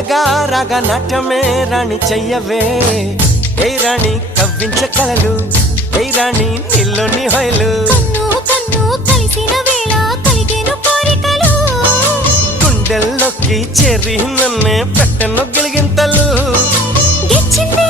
కలగా రాగా నాట్యమే రాణి చెయ్యవే ఏ రాణి కవ్వించ కలలు ఏ రాణి నీలోని హొయలు కన్ను కన్ను కలిసిన వేళ కలిగేను కోరికలు గుండెల్లోకి చేరి నన్నే పెట్టను గిలిగింతలు గిచ్చింది